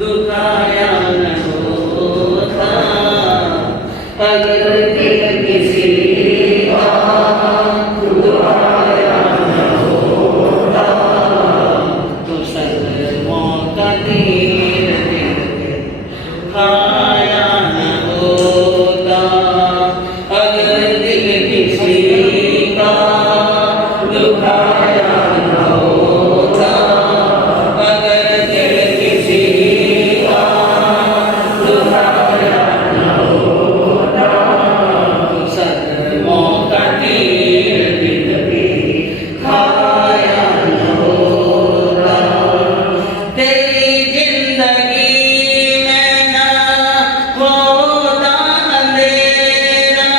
दुखाया न होता अगर दिल किसी का दुखाया न होता तो सदमों का तीर दिल के खाया न होता अगर दिल किसी का दुखाया न होता अगर दिल किसी का दुखाया न होता तो सदमों का तीर दिल के खाया न होता तेरी जिंदगी में ना होता अंधेरा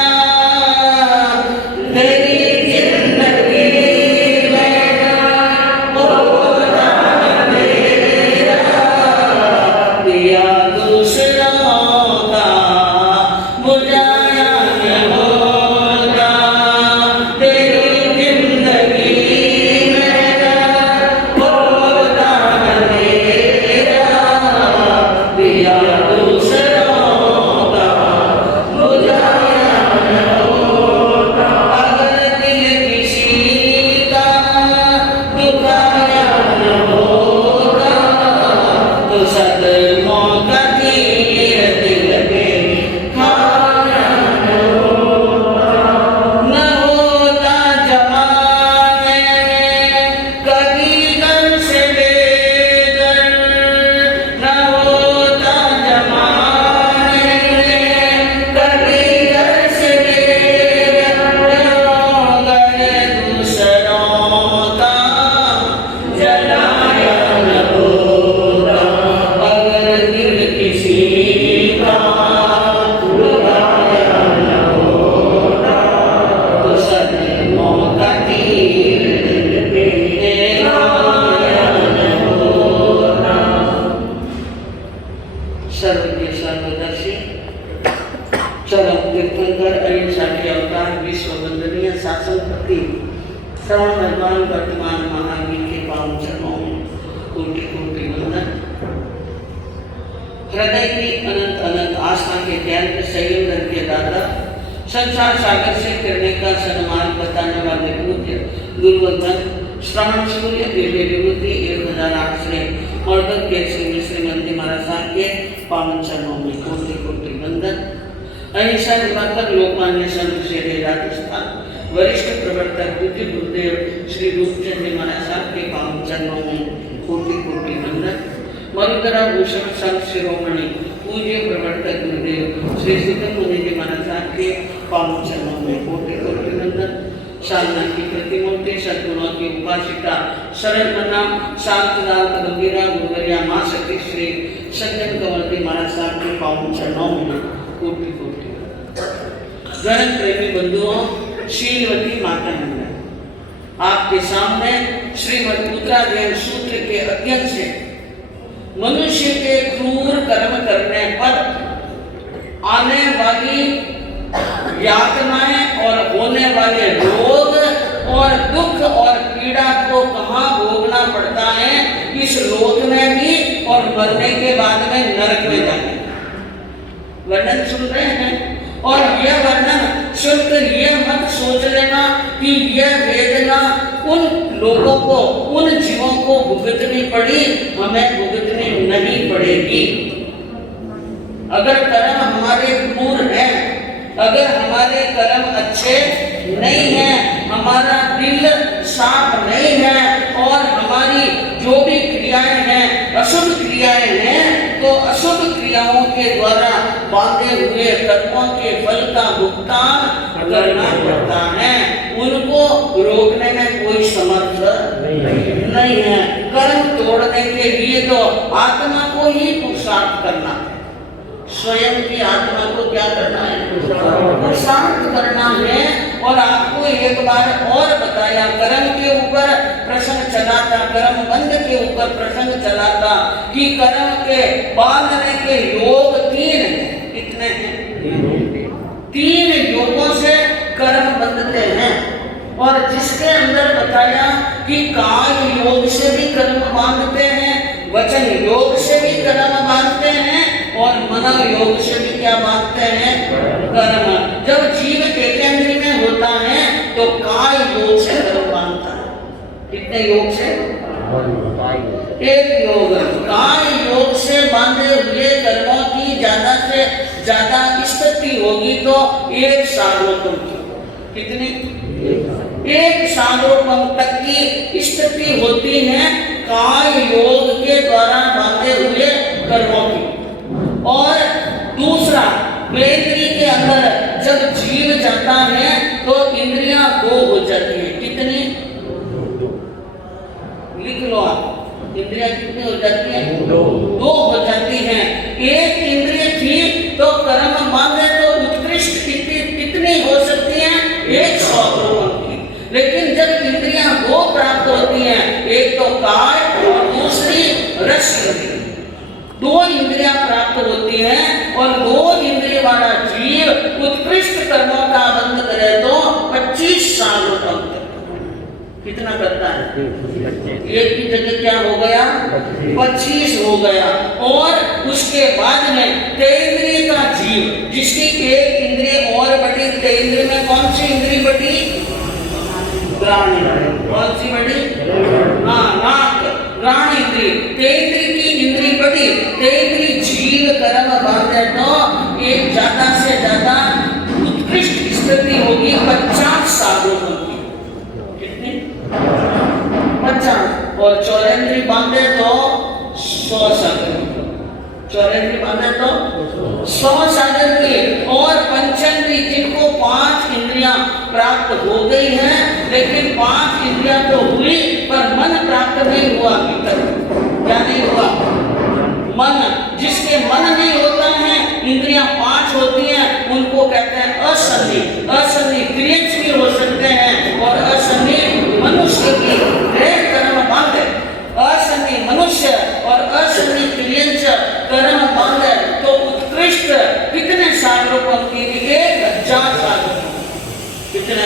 तेरी जिंदगी में ना होता अंधेरा दिया दूसरों का बुझाया न होता तेरी जिंदगी में ना होता अंधेरा दिया दूसरों का बुझाया न होता अगर दिल किसी का दुखाया न होता तो सदमों का तीर दिल पे खाया न होता न होता जमाने में कभी घर से बेघर न होता जमाने में कभी घर से बेघर गए दूसरों का जलाया न होता अगर दिल किसी का दुखाया न होता तो सदमों का तीर दिल पे खाया न होता सर्वज्ञ सर्वदर्शी चरम तीर्थंकर अहिंसा के अवतार विश्व वंदनीय शासनपति श्रवण भगवान वर्तमान महावीर के पावन चरणों में कोटि कोटि वंदन हृदय की अनंत अनंत आस्था के ज्ञान के संयोजन के दाता संसार सागर से करने का सन्मान बताने वाले पूज्य गुरुवर्धन श्रवण सूर्य दिव्य विभूति 1008 श्री मर्दन के श्रीमंती महाराज साहब के पावन चरणों में कोटि कोटि वंदन अहिंसा दिवाकर लोकमान्य संत श्री राजस्थान वरिष्ठ प्रवर्तक पूज्य गुरुदेव श्री रूपचंद जी महाराज साहब के पावन चरणों में कोटि कोटि वंदन मरुदरा भूषण संत शिरोमणि पूज्य प्रवर्तक गुरुदेव श्री सिद्धम मुनि जी महाराज साहब के पावन चरणों में कोटि कोटि वंदन साधना की प्रतिमूर्ति सद्गुणों की उपासिका सरल मना शांतदात गंभीरा गुरुवरिया मां सती श्री सज्जन कंवर जी महाराज साहब के पावन चरणों में कोटि कोटि गण प्रेमी बंधुओं शीलवती माता मंडल आपके सामने श्रीमद् उत्तराध्ययन सूत्र के अध्ययन से मनुष्य के क्रूर कर्म करने पर आने वाली यातनाएं और होने वाले रोग और दुख और पीड़ा को कहाँ भोगना पड़ता है इस लोक में भी और मरने के बाद में नरक में जाने वर्णन सुन रहे हैं और यह वर्णन सुनकर यह मत सोच लेना कि यह वेदना उन लोगों को उन जीवों को भुगतनी पड़ी हमें भुगतनी नहीं पड़ेगी अगर कर्म हमारे क्रूर हैं अगर हमारे कर्म अच्छे नहीं हैं हमारा दिल साफ नहीं है और हमारी जो भी क्रियाएं हैं अशुभ क्रियाएं हैं तो अशुभ क्रियाओं के द्वारा बांधे हुए कर्मों के फल का भुगतान करना पड़ता है उनको रोकने में कोई समर्थ नहीं है कर्म तोड़ने के लिए तो आत्मा को ही पुरुषार्थ करना है स्वयं की आत्मा को क्या करना है शांत करना है और आपको एक बार और बताया कर्म के ऊपर प्रसंग चला था कर्म बंध के ऊपर प्रसंग चला था कि कर्म के बांधने के योग 3 हैं कितने हैं 3 योगों से कर्म बंधते हैं और जिसके अंदर बताया कि काल योग से भी कर्म बांधते हैं वचन योग से भी कर्म बांधते हैं और मन योग से भी क्या बांधते हैं, कर्म। जब जीव एकेंद्रीय में होता है तो काय योग से कर्म बांधता है। कितने योग से, एक योग। काय योग से बांधे हुए कर्मों की ज्यादा से ज्यादा स्थिति होगी तो एक सालों की, कितनी, एक सालों तक की स्थिति होती है काय योग के द्वारा बांधे हुए कर्मों की। और दूसरा, इंद्रिय के अंदर जब जीव जाता है तो इंद्रियां दो हो जाती है। कितनी, लिख लो आप, इंद्रियां कितनी हो जाती है, दो हो जाती हैं। एक इंद्रिय थी तो कर्म बांधे तो उत्कृष्ट कितनी हो सकती है, 100 की। लेकिन जब इंद्रियां दो प्राप्त होती हैं, एक तो काय और दूसरी रस इंद्रिय, दो इंद्रियां प्राप्त होती हैं और दो इंद्रिय वाला जीव उत्कृष्ट कर्मों का बंध करे तो 25 सालों तक कितना करता है, एक की जगह क्या हो गया, 25 हो गया। और उसके बाद में तेंद्रिय का जीव, जिसकी एक इंद्रिय और बढ़ी, तेंद्रिय में कौन सी इंद्रिय बढ़ी, घ्राण। कौन सी बढ़ी, हाँ, नाक, घ्राण इंद्रिय। तेंद्रिय की इंद्रिय बढ़ी, तेंद्रिय जीव कर्म बांधे तो एक ज्यादा से ज्यादा उत्कृष्ट स्थिति होगी 50 सालों की। 50। और चौरेंद्री बांधे तो 100 सागर, चौरेंद्री बांधे तो 100 सागर की। और पंचेंद्री, जिनको 5 इंद्रियां प्राप्त हो गई हैं, लेकिन 5 इंद्रियां तो हुई पर मन प्राप्त नहीं हुआ अभी तक। क्या नहीं हुआ, मन। जिसके मन नहीं होता है, इंद्रियां 5 होती हैं, उनको कहते हैं असन्नी। असन्नी क्रियंस भी हो सकते हैं और असन्नी मनुष्य की कर्म बांधे। असन्नी मनुष्य और असन्नी क्रियंस कर्म बांधे तो उत्कृष्ट कितने सालों की, 1000 सालों। कितने,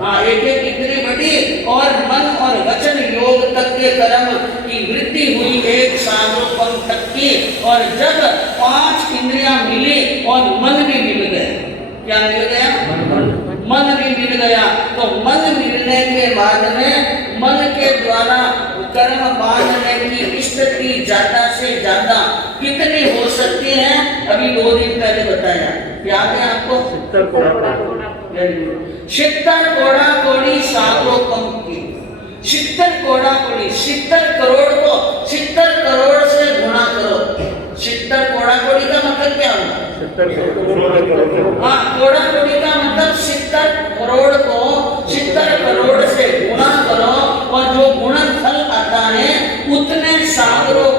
हाँ, एक इंद्रिय बढ़ी और मन और वचन योग तक के कर्म की वृद्धि हुई 1 सालों तक की। और जब 5 इंद्रियां मिली और मन भी मिल गया, क्या मिल गया, मन भी मिल गया, तो मन मिलने के बाद में मन के द्वारा कर्म बांधने की स्थिति ज्यादा से ज्यादा कितनी हो सकती है, अभी 2 दिन पहले बताया, याद है आपको, 70 कोड़ा कोड़ी सागरो पंक्ति, 70 कोड़ा कोड़ी, 70 करोड़ को 70 करोड़ से गुणा करो। 70 कोड़ा कोड़ी का मतलब क्या होगा, हाँ, कोड़ा कोड़ी का मतलब 70 करोड़ को 70 करोड़ से गुणा करो और जो गुणनफल आता है उतने सागरों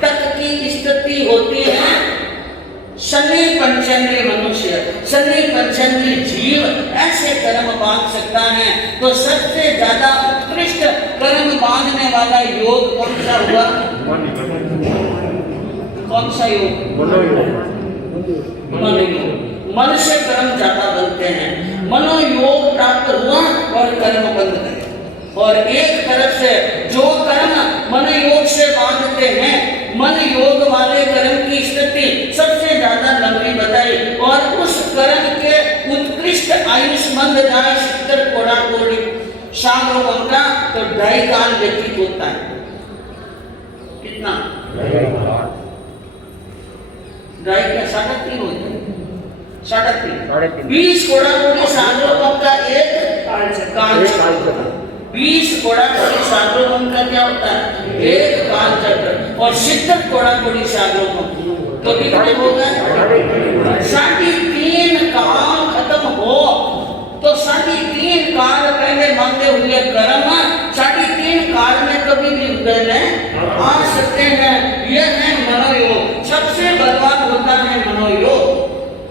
तक की स्थिति होती है शनि पंचेंद्रिय मनुष्य, शनि पंचेंद्रिय जीव ऐसे कर्म बांध सकता है। तो सबसे ज्यादा उत्कृष्ट कर्म बांधने वाला योग कौन सा हुआ, कौन सा योग, मनोयोग। मन से कर्म ज्यादा बनते हैं, मनोयोग प्राप्त हुआ और कर्म बंध गए। और एक तरफ से जो कर्म मन योग से बांधते हैं, मन योग वाले कर्म की स्थिति सबसे ज्यादा लंबी बताई और उस कर्म के उत्कृष्ट आयुष्मंद जाए 70 कोड़ा कोड़ी सागरों का तो 2.5 काल व्यतीत होता है। कितना, 2.5 का 3.5 होता है, 3.5। 20 कोड़ा कोड़ी सागरों का एक काल चक्र, 20 कोड़ा कोड़ी सागरों का क्या होता है, एक काल चक्र। और 70 कोड़ा कोड़ी सागरों तो कितने हो गए, 3.5 काल खत्म हो तो 3.5 काल पहले बांधे हुए कर्म 3.5 काल में कभी भी उदय में आ सकते हैं। यह है मनोयोग, सबसे बलवान होता है मनोयोग।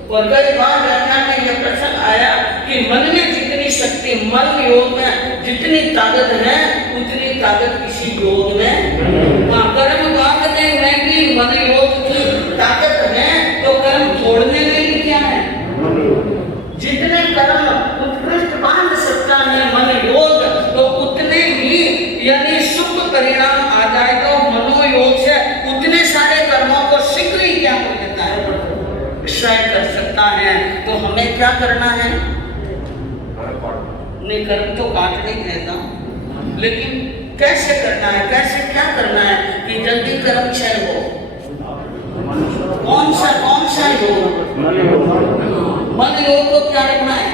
और कई बार व्याख्यान में यह प्रश्न आया कि मन में जितनी शक्ति, मन योग में जितनी ताकत है उतनी ताकत किसी योग में, हाँ, कर्म बांधने में भी मन योग की ताकत है तो कर्म छोड़ने में भी क्या है, जितने कर्म उत्कृष्ट सकता है मन योग, तो उतने ही यानी शुभ परिणाम आ जाए क्या करना है? नहीं, कर्म तो काटने ही रहता हूं, लेकिन कैसे करना है, कैसे क्या करना है कि जल्दी कर्म क्षय हो? कौन सा योग? मन योग को क्या रखना है?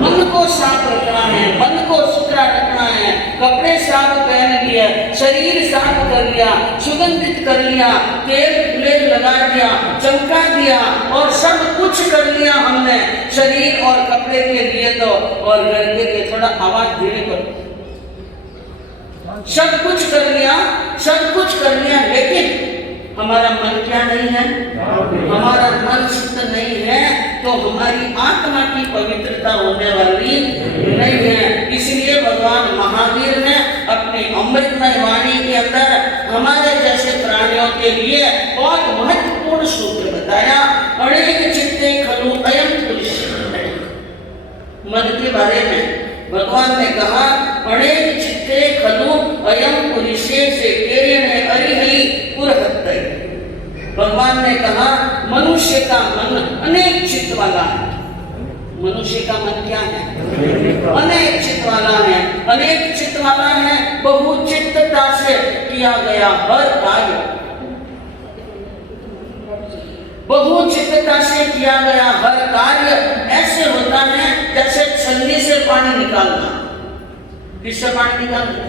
मन को साफ रखना है, मन को सुथरा रखना है। कपड़े साफ पहन लिए, शरीर साफ कर लिया, सुगंधित कर लिया, तेल गुलेल लगा दिया, चमका दिया और सब कुछ कर लिया हमने शरीर और कपड़े के लिए। तो और घर के लिए थोड़ा आवाज धीरे करो। सब कुछ कर लिया, लेकिन हमारा मन क्या नहीं है? हमारा मन शुद्ध नहीं है, तो हमारी आत्मा की पवित्रता होने वाली नहीं है। इसलिए भगवान महावीर ने अपनी अमृतमय वाणी के अंदर हमारे जैसे प्राणियों के लिए बहुत महत्वपूर्ण सूत्र बताया। अनेक चित्ते खलु अयम पुरुष, मन के बारे में भगवान ने कहा, अनेक चित्ते खलु अयम पुरुषे से केरणे अरिहरि पुरहत्तै। भगवान ने कहा मनुष्य का मन अनेक चित्त वाला है। मनुष्य का मन क्या है? अनेक चित्त वाला है। अनेक चित्त वाला है, बहुचित्तता से किया गया हर कार्य, बहुचित्तता से किया गया हर कार्य ऐसे होता है जैसे छन्नी से पानी निकालना। किससे पानी निकालना?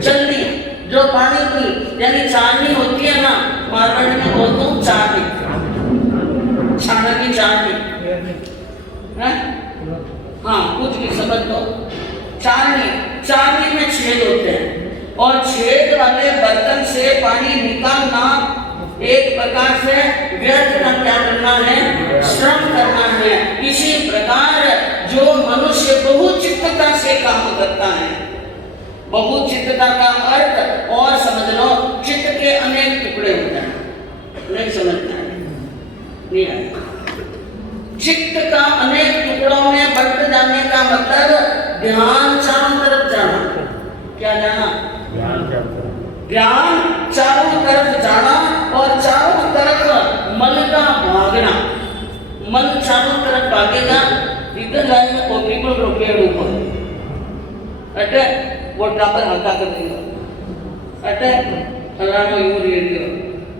छन्नी, जो पानी की यानी चालनी होती है ना, मारवाड़ी में बोलते हूँ चालनी, छाना की चालनी है? हाँ, कुछ भी समझ लो। चालनी में छेद होते हैं और छेद वाले बर्तन से पानी निकालना एक प्रकार से व्यर्थ का क्या करना है? श्रम करना है। इसी प्रकार जो मनुष्य बहुचित्तता से काम करता है, बहुचित्तता का अर्थ और समझ लो, चित्त के अनेक टुकड़े होते हैं। नहीं समझना है? नहीं आया। चित्त का अनेक टुकड़ों में बंट जाने का मतलब ध्यान चारों तरफ जाना। क्या जाना? ध्यान चारों तरफ जाना और चारों तरफ मन का भागना। मन चारों तरफ भागेगा, इधर जाएगा तो पीपल रो पेड़ ऊपर अटे वो टापर हल्का कर देगा, अटे हलानो यूं रेडियो,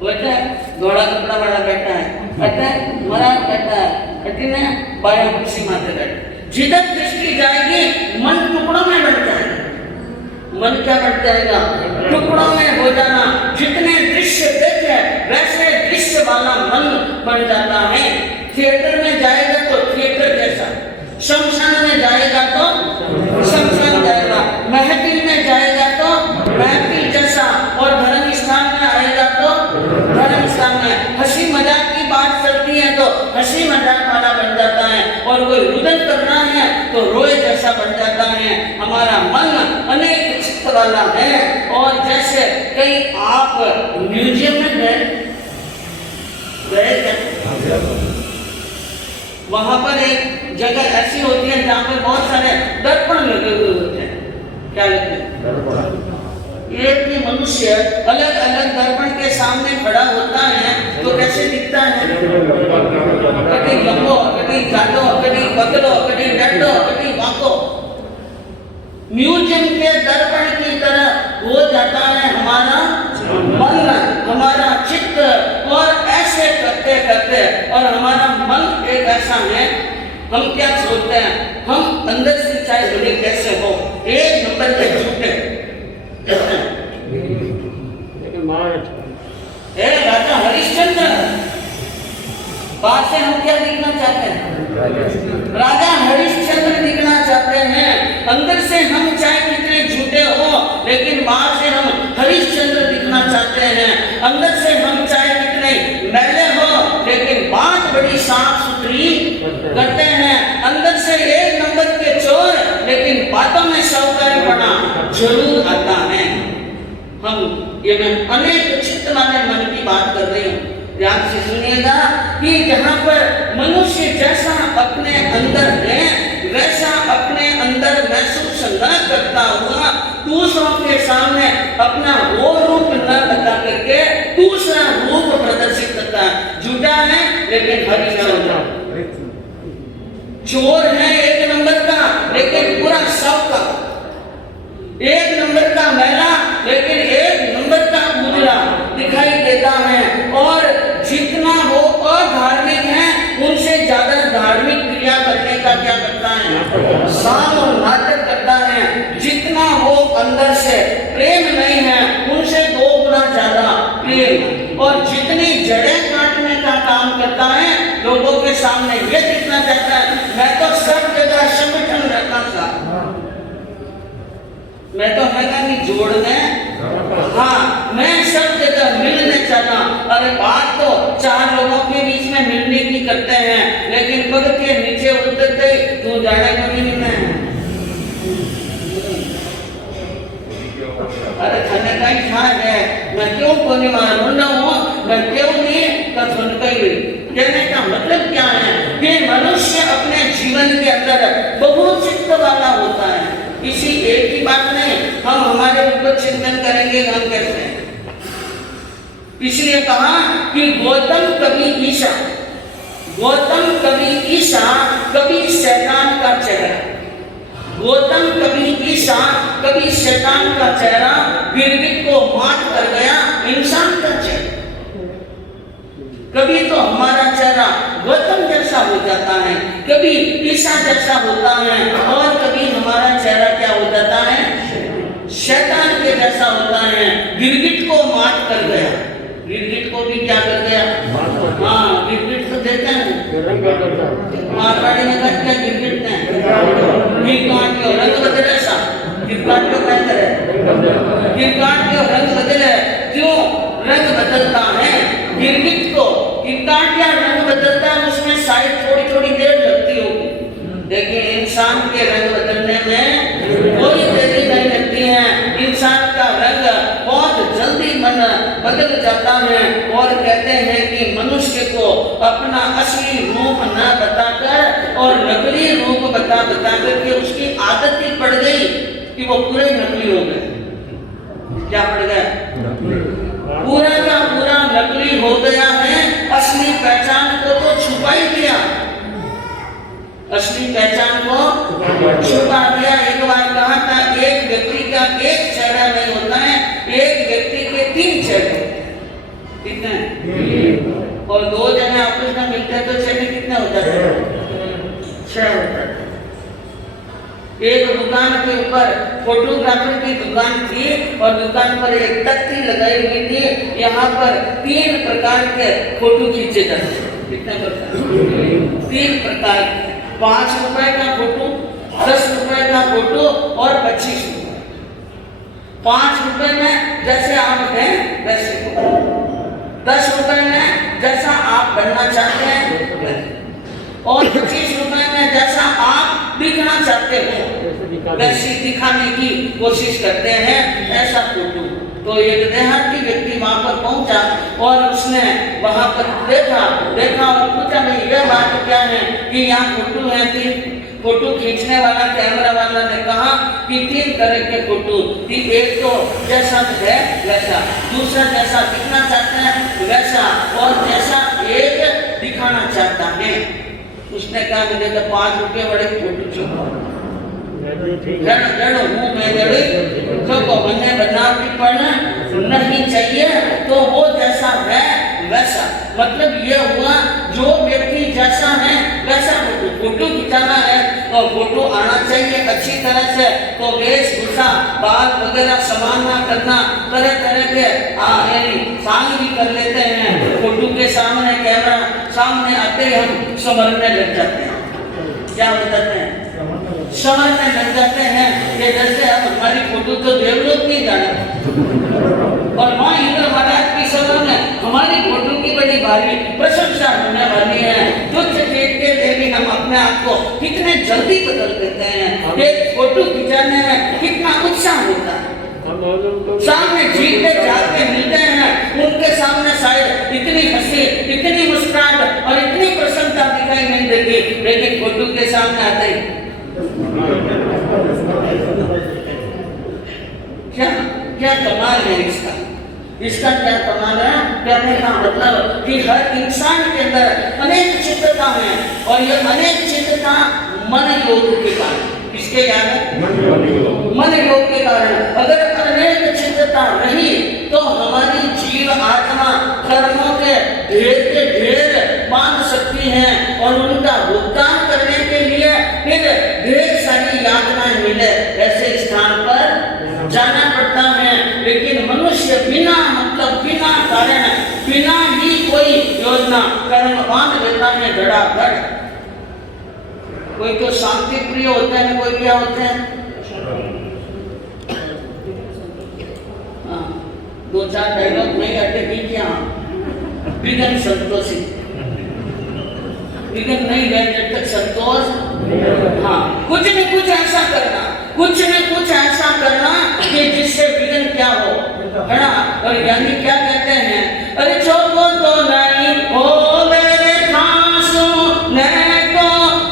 अटे धोड़ा कपड़ा वाला बैठा है, अटे मरा बैठा है, अटे ने बाया कुर्सी माथे बैठा। जिधर दृष्टि जाएगी मन टुकड़ों में बट जाएगा। मन क्या बट जाएगा? टुकड़ों में हो जाना। जितने दृश्य देखे वैसे दृश्य वाला मन बन जाता है। थिएटर में जाएगा तो थिएटर जैसा, शमशान में जाएगा तो शमशान जाएगा, महफिल में जाएगा तो महफिल जैसा, और धर्म स्थान में आएगा तो धर्म स्थान में। हंसी मजाक की बात चलती है तो हंसी मजाक वाला बन जाता है, और कोई रुदन करना है तो रोए जैसा बन जाता है। हमारा मन अनेक चित्त वाला है। और जैसे कई आप म्यूजियम में गए वहां पर एक जगह ऐसी होती है जहाँ पे बहुत सारे दर्पण लगे हुए होते हैं। क्या लगते हैं? एक ही मनुष्य अलग अलग दर्पण के सामने खड़ा होता है तो कैसे दिखता है? कभी लंबो, कभी जाटो, कभी पतलो, कभी डंडो, कभी वाको। म्यूजियम के दर्पण की तरह हो जाता है हमारा मन, हमारा चित्त। और ऐसे करते करते, और हमारा मन एक ऐसा है, हम क्या सोचते हैं? हम अंदर से चाहे बड़े कैसे हो, एक नंबर के झूठे। राजा हरिश्चंद्र, बाहर से हम क्या दिखना चाहते हैं? राजा हरिश्चंद्र दिखना चाहते हैं। अंदर से हम चाहे कितने झूठे हो, लेकिन बाहर से हम हरिश्चंद्र दिखना चाहते हैं। अंदर से हम चाहे कितने मैले हो, लेकिन बात बड़ी साफ सुथरी करते हैं। अंदर से एक नंबर के चोर, लेकिन बातों में शौकारी बना जरूर आता है। ये मैं अनेक चित्त वाले मन की बात कर रही हूँ। ध्यान से सुनिएगा कि जहाँ पर मनुष्य जैसा अपने अंदर है वैसा अपने अंदर महसूस न करता हुआ दूसरों के सामने अपना वो रूप न बता करके दूसरा रूप प्रदर्शित करता है। झूठा है लेकिन हरिश्चंद्र, चोर है एक नंबर का लेकिन पूरा सब का, एक नंबर का मैला लेकिन एक नंबर का उजला दिखाई देता है। और जितना वो अधार्मिक है उनसे ज्यादा धार्मिक क्रिया करने का क्या करता है, साम और नाटक करता है। जितना वो अंदर से प्रेम नहीं है उनसे 2 गुना ज्यादा प्रेम, और जितनी जड़ें काटने का काम करता है लोगों के सामने ये दिखना चाहता है मैं तो सब जगह संगठन रखा था, मैं तो है नहीं जोड़ने, हाँ मैं सब जगह मिलने चाहता। अरे बात तो 4 लोगों के बीच में मिलने की करते हैं लेकिन पग के नीचे उतरते तू जाने को नहीं मिलना है। अरे खाने का ही खा है, मैं क्यों को नहीं मालूम हूँ, मैं क्यों नहीं का सुन गई। कहने का मतलब क्या है कि मनुष्य अपने जीवन के अंदर बहुत चित्त वाला होता है। किसी एक ही बात नहीं, हम हमारे ऊपर चिंतन करेंगे हम कैसे हैं। इसलिए कहा कि गौतम कभी ईशा, गौतम कभी ईशा कभी शैतान का चेहरा, गौतम कभी ईशा कभी शैतान का चेहरा गिरगिट को मात कर गया इंसान का चेहरा। कभी तो हमारा चेहरा गौतम जैसा हो जाता है, कभी ईसा जैसा होता है, और कभी हमारा चेहरा क्या हो जाता है, शैतान के जैसा होता है। गिरगिट को मात कर गया, गिरगिट को भी क्या कर गया, हाँ गिरगिट तो देते हैं मारवाड़ी में कहते हैं गिरगिट ने गिरगाट के रंग बदले सा, गिरगाट को क्या करे, गिरगाट के रंग बदले, क्यों रंग बदलता है गिरगिट को, गिरगाट या रंग बदलता है उसमें शायद थोड़ी थोड़ी देर लगती होगी, लेकिन इंसान के रंग बदलने में कोई देरी नहीं लगती है। इंसान का रंग बहुत जल्दी बदल जाता है। और कहते हैं कि मनुष्य को अपना असली रूप न बताकर और नकली रूप बता करके उसकी आदत ही पड़ गई कि वो पूरे नकली हो गए। क्या पड़ गया, पूरा का पूरा नकली हो गया है। असली पहचान को तो छुपा ही दिया, असली पहचान को छुपा दिया। एक बार कहा था एक व्यक्ति का एक चेहरा नहीं होता है, एक व्यक्ति के 3 चेहरे, कितने, और 2 जने आपस में मिलते हैं तो चेहरे कितने हो जाते हैं, 6 होता है। एक दुकान के ऊपर फोटोग्राफर की दुकान थी और दुकान पर एक तख्ती लगाई हुई थी, यहाँ पर 3 प्रकार के फोटो खींचे जाते हैं। कितने प्रकार, 3 प्रकार, 5 रुपए का फोटो, 10 रुपए का फोटो और 25 रुपए। 5 रुपए में जैसे आप हैं वैसे फोटो, 10 रुपए में जैसा आप बनना चाहते हैं, और 25 रुपए में जैसा आप दिखना चाहते हो वैसे दिखाने की कोशिश करते हैं, ऐसा फोटो। तो एक देहाती व्यक्ति वहां पर पहुंचा और उसने वहां पर देखा और पूछा भाई यह बात क्या है कि यहाँ फोटो है। 3 फोटो खींचने वाला कैमरा वाला ने कहा कि 3 तरह के फोटो, एक तो जैसा है वैसा, दूसरा जैसा दिखना चाहते हैं वैसा, और जैसा एक दिखाना चाहता है। उसने कहा मुझे तो 5 रुपये बड़े फोटो चुका तो मैंने बनावटी पढ़ना नहीं चाहिए, तो वो जैसा है वैसा, मतलब ये हुआ जो व्यक्ति जैसा है वैसा फोटो खिंचाना है तो फोटो आना चाहिए अच्छी तरह से। तो वेशभूषा बाल वगैरह समान ना करना, तरह तरह के सांग भी कर लेते हैं फोटो के सामने, कैमरा सामने आते ही हम संभलने लग जाते हैं। क्या हो जाते हैं, समझने लग जाते हैं कि जैसे अब हमारी फोटो तो देवलोक नहीं जाना, और माँ इंद्र महाराज की सभा में हमारी फोटो की बड़ी भारी प्रशंसा होने वाली है। तुच्छ देखते देवी हम अपने आप को कितने जल्दी बदल देते हैं, एक फोटो खिंचाने में कितना उत्साह होता है। सामने जीते जाके मिलते हैं, उनके सामने शायद इतनी हंसी, इतनी मुस्कुराहट और इतनी प्रसन्नता दिखाई नहीं देती, लेकिन फोटो के सामने आते ही क्या कमाल है इसका क्या कमाल है। कहने का मतलब कि हर इंसान के अंदर अनेक चित्तता है, और ये अनेक चित्तता मन योग के कारण। किसके कारण? मन योग के कारण। अगर अनेक चित्तता रही तो हमारी जीव आत्मा कर्मों के ढेर बांध सकती हैं और उनका भुगतान करने के लिए फिर ढेर सारी यातनाएं मिले ऐसे स्थान पर जाना पड़ता है। लेकिन मनुष्य बिना मतलब बिना कारण बिना ही कोई योजना कर्म बांध लेता है धड़ाधड़। कोई तो शांति प्रिय होते हैं, कोई क्या होते हैं, दो चार डायलॉग नहीं आते भी क्या विघ्न संतोषी, विघ्न नहीं गए जब तक संतोष। हाँ, कुछ न कुछ ऐसा करना, कुछ न कुछ ऐसा करना कि जिससे विघ्न क्या हो, है ना। और ज्ञानी क्या कहते हैं, अरे छोको तो नहीं हो मेरे खासू नहीं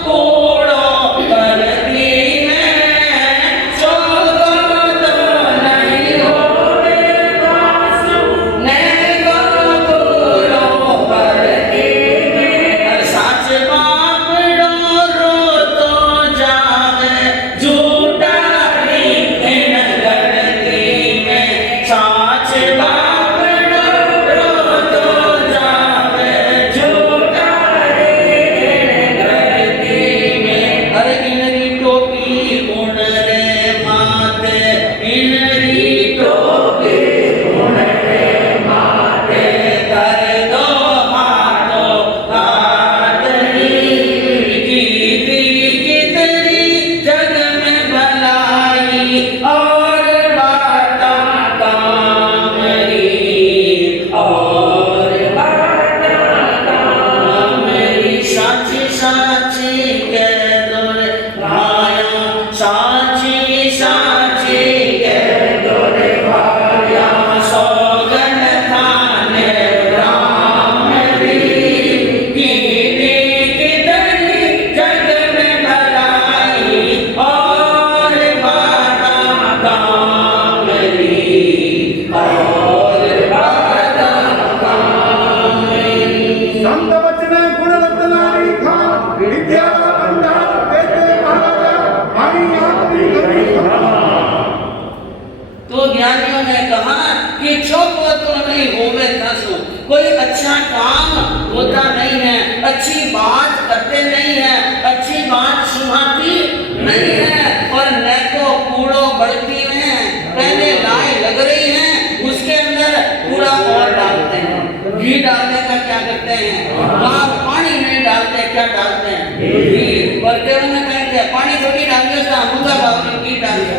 कोई अच्छा काम होता नहीं है, अच्छी बात करते नहीं है, अच्छी बात सुनाती नहीं है। और न तो कूड़ो बढ़ती है, पहले लाए लग रही है, उसके अंदर कूड़ा और डालते हैं। घी डालने का क्या करते हैं, पानी नहीं डालते, क्या डालते हैं, घी। और केवल न कहते पानी थोड़ी डालिए सा मुंगा बाबू घी डालिए,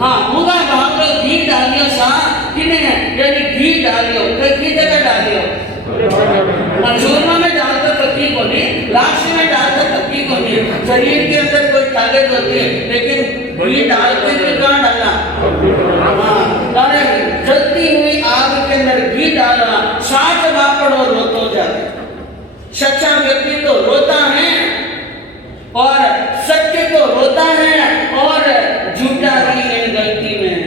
हाँ मुंगा बाबू घी डालियो सा यानी घी डालियो, घी जगह डालियो, चूरमा में डालकर पत्ती को नहीं, लाश में डालकर पत्ती को नहीं। शरीर के अंदर कोई ताकत होती है, लेकिन घी डाल के कहाँ डालना, हाँ जलती हुई आग के अंदर घी डालना। साच बापड़ो रोतो जाए, सच्चा व्यक्ति तो रोता है और सत्य तो रोता है, और झूठा भी इन गलती में,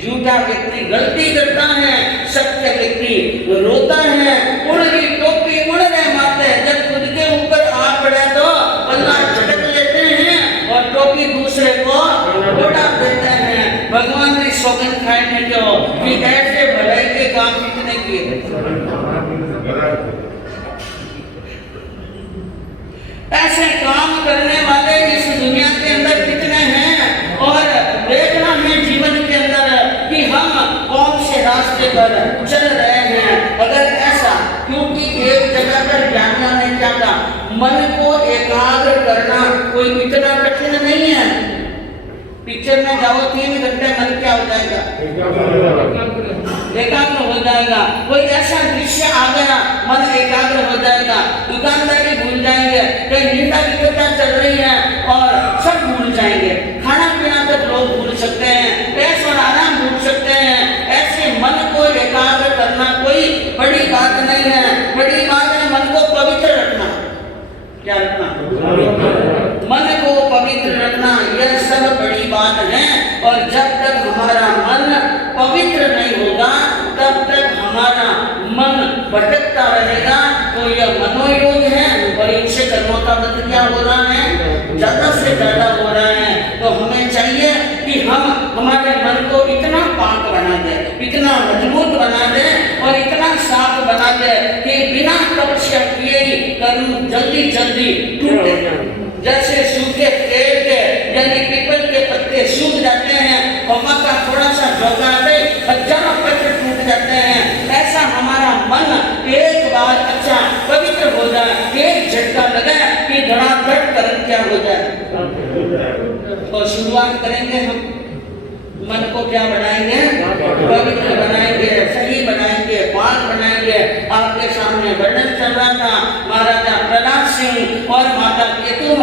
झूठा व्यक्ति गलती करता है, सत्य व्यक्ति रोता है। उड़ रही टोपी उड़ रहे माते, जब खुद के ऊपर आ पड़े तो पल्ला झटक लेते हैं और टोपी दूसरे को उड़ा देते हैं। भगवान ने सौगंध खाने जो कि ऐसे भलाई के काम कितने किए, ऐसे काम करने वाले इस दुनिया के अंदर कितने हैं। और देखना है जीवन के अंदर कि हम कौन से रास्ते पर चल रहे हैं। अगर ऐसा, क्योंकि एक जगह पर ज्ञानियों ने क्या कहा, मन को एकाग्र करना कोई इतना कठिन नहीं है। पिक्चर में जाओ 3 घंटे मन क्या हो जाएगा, एकाग्र हो जाएगा। कोई ऐसा दृश्य आ गया, मन एकाग्र हो जाएगा। दुकानदारी भूल जाएंगे, कहीं निंदा विकटता चल रही है और सब भूल जाएंगे। खाना पीना तक लोग भूल सकते हैं, ऐश और आराम भूल सकते हैं। ऐसे मन को एकाग्र करना कोई बड़ी बात नहीं है। बड़ी बात है मन को पवित्र रखना। क्या रखना, मन को पवित्र रखना, यह सब बड़ी बात है। और जब तक हमारा मन पवित्र नहीं होगा, तब तक हमारा मन भटकता रहेगा। तो यह मनोयोग है और इनसे कर्मों का बंध क्या हो रहा है, ज्यादा से ज्यादा हो रहा है। तो हमें चाहिए कि हम हमारे मन को इतना पाक बना दे, इतना मजबूत बना दे और इतना साफ बना दे कि बिना तपस्या किए ही कर्म जल्दी जल्दी टूटे। जैसे सूखे पेड़ के यानी पीपल के पत्ते सूख जाते हैं और मक्का थोड़ा सा झोंका दे हजारों पत्ते टूट जाते हैं, ऐसा हमारा मन एक बार अच्छा पवित्र हो जाए, एक झटका लगे कि धड़ाधड़ कर्म क्या हो जाए। तो शुरुआत करेंगे हम, मन को क्या बनाएंगे, पवित्र बनाएंगे, सही बनाएंगे, पाक बनाएंगे। आपके सामने वर्णन चल रहा था महाराजा प्रहलाद सिंह और माता केतु